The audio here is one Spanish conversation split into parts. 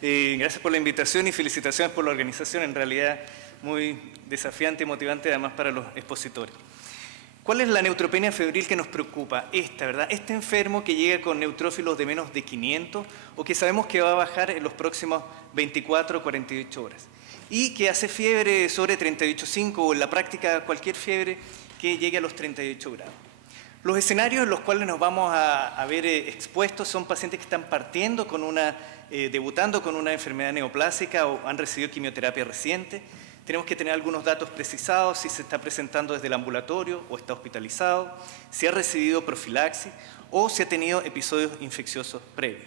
Gracias por la invitación y felicitaciones por la organización. En realidad, muy desafiante y motivante además para los expositores. ¿Cuál es la neutropenia febril que nos preocupa? ¿Verdad? Este enfermo que llega con neutrófilos de menos de 500 o que sabemos que va a bajar en los próximos 24 o 48 horas y que hace fiebre sobre 38,5 o en la práctica cualquier fiebre que llegue a los 38 grados. Los escenarios en los cuales nos vamos a ver expuestos son pacientes que están partiendo con debutando con una enfermedad neoplásica o han recibido quimioterapia reciente. Tenemos que tener algunos datos precisados, si se está presentando desde el ambulatorio o está hospitalizado, si ha recibido profilaxis o si ha tenido episodios infecciosos previos.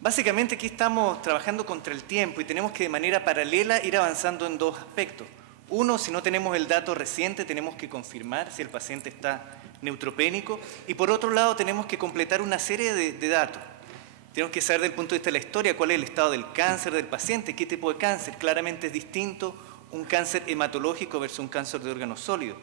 Básicamente aquí estamos trabajando contra el tiempo y tenemos que de manera paralela ir avanzando en dos aspectos. Uno, si no tenemos el dato reciente, tenemos que confirmar si el paciente está neutropénico y por otro lado tenemos que completar una serie de datos. Tenemos que saber desde el punto de vista de la historia cuál es el estado del cáncer del paciente, qué tipo de cáncer. Claramente es distinto un cáncer hematológico versus un cáncer de órganos sólidos.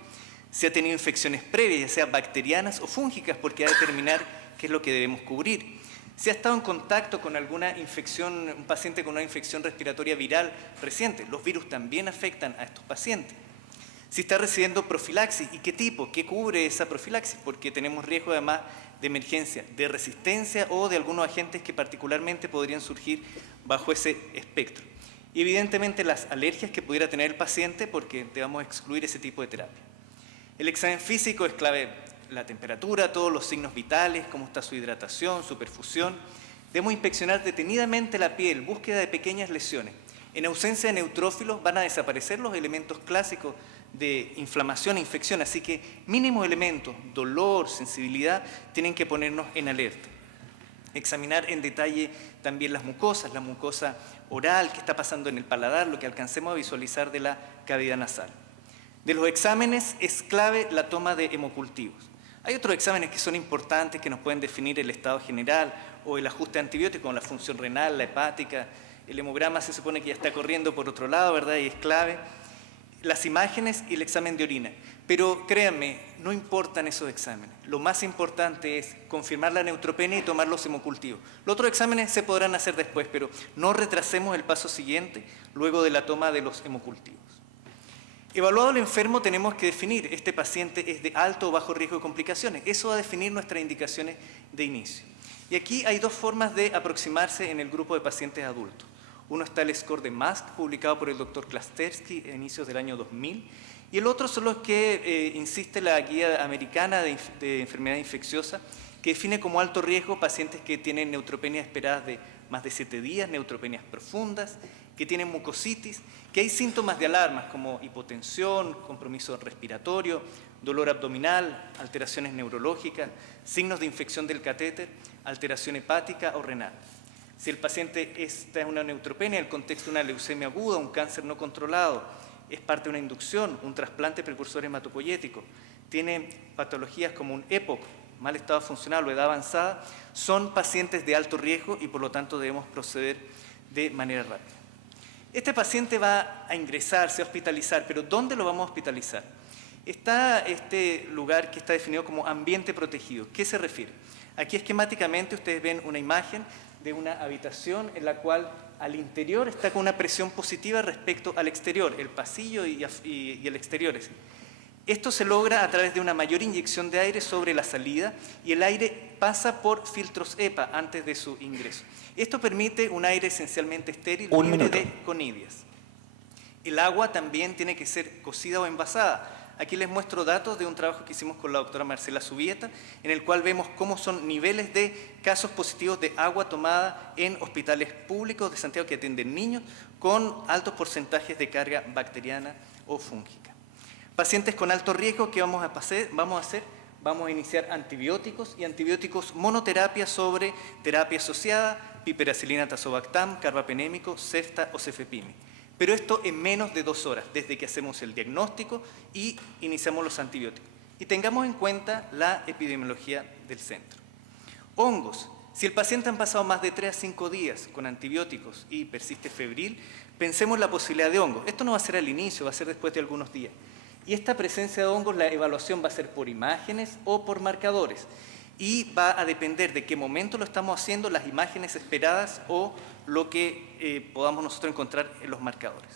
Si ha tenido infecciones previas, ya sea bacterianas o fúngicas, porque va a determinar qué es lo que debemos cubrir. Si ha estado en contacto con alguna infección, un paciente con una infección respiratoria viral reciente, los virus también afectan a estos pacientes. Si está recibiendo profilaxis y qué tipo, qué cubre esa profilaxis, porque tenemos riesgo además de emergencia, de resistencia o de algunos agentes que particularmente podrían surgir bajo ese espectro. Y evidentemente las alergias que pudiera tener el paciente porque debemos excluir ese tipo de terapia. El examen físico es clave, la temperatura, todos los signos vitales, cómo está su hidratación, su perfusión. Debemos inspeccionar detenidamente la piel, búsqueda de pequeñas lesiones. En ausencia de neutrófilos van a desaparecer los elementos clásicos de inflamación e infección, así que mínimos elementos, dolor, sensibilidad, tienen que ponernos en alerta. Examinar en detalle también las mucosas, la mucosa oral, qué está pasando en el paladar, lo que alcancemos a visualizar de la cavidad nasal. De los exámenes es clave la toma de hemocultivos. Hay otros exámenes que son importantes, que nos pueden definir el estado general o el ajuste antibiótico, como la función renal, la hepática. El hemograma se supone que ya está corriendo por otro lado, ¿verdad? Y es clave. Las imágenes y el examen de orina. Pero créanme, no importan esos exámenes. Lo más importante es confirmar la neutropenia y tomar los hemocultivos. Los otros exámenes se podrán hacer después, pero no retrasemos el paso siguiente luego de la toma de los hemocultivos. Evaluado el enfermo, tenemos que definir, este paciente es de alto o bajo riesgo de complicaciones. Eso va a definir nuestras indicaciones de inicio. Y aquí hay dos formas de aproximarse en el grupo de pacientes adultos. Uno está el score de MASC, publicado por el Dr. Klasterski a inicios del año 2000, y el otro son los que insiste la guía americana de enfermedad infecciosa, que define como alto riesgo pacientes que tienen neutropenias esperadas de más de 7 días, neutropenias profundas, que tienen mucositis, que hay síntomas de alarmas como hipotensión, compromiso respiratorio, dolor abdominal, alteraciones neurológicas, signos de infección del catéter, alteración hepática o renal. Si el paciente está en una neutropenia, en el contexto de una leucemia aguda, un cáncer no controlado, es parte de una inducción, un trasplante precursor hematopoyético, tiene patologías como un EPOC, mal estado funcional o edad avanzada, son pacientes de alto riesgo y por lo tanto debemos proceder de manera rápida. Este paciente va a ingresar, a hospitalizar, pero ¿dónde lo vamos a hospitalizar? Está este lugar que está definido como ambiente protegido. ¿Qué se refiere? Aquí esquemáticamente ustedes ven una imagen de una habitación en la cual al interior está con una presión positiva respecto al exterior, el pasillo y el exterior. Esto se logra a través de una mayor inyección de aire sobre la salida y el aire pasa por filtros EPA antes de su ingreso. Esto permite un aire esencialmente estéril, libre de conidias. El agua también tiene que ser cocida o envasada. Aquí les muestro datos de un trabajo que hicimos con la doctora Marcela Zubieta, en el cual vemos cómo son niveles de casos positivos de agua tomada en hospitales públicos de Santiago que atienden niños con altos porcentajes de carga bacteriana o fúngica. Pacientes con alto riesgo, ¿qué vamos a hacer? Vamos a iniciar antibióticos y antibióticos monoterapia sobre terapia asociada, piperacilina, tazobactam, carbapenémico, cefta o cefepime. Pero esto en menos de 2 horas, desde que hacemos el diagnóstico y iniciamos los antibióticos. Y tengamos en cuenta la epidemiología del centro. Hongos. Si el paciente han pasado más de 3 a 5 días con antibióticos y persiste febril, pensemos en la posibilidad de hongos. Esto no va a ser al inicio, va a ser después de algunos días. Y esta presencia de hongos, la evaluación va a ser por imágenes o por marcadores. y va a depender de qué momento lo estamos haciendo, las imágenes esperadas o lo que podamos nosotros encontrar en los marcadores.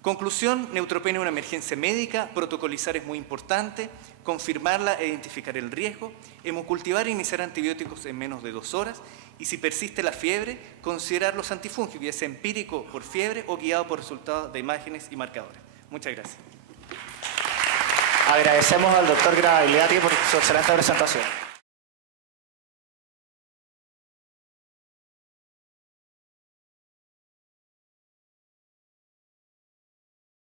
Conclusión, neutropenia es una emergencia médica, protocolizar es muy importante, confirmarla e identificar el riesgo, hemocultivar e iniciar antibióticos en menos de 2 horas y si persiste la fiebre, considerar los antifúngicos, ya sea empírico por fiebre o guiado por resultados de imágenes y marcadores. Muchas gracias. Agradecemos al doctor Graviliati por su excelente presentación.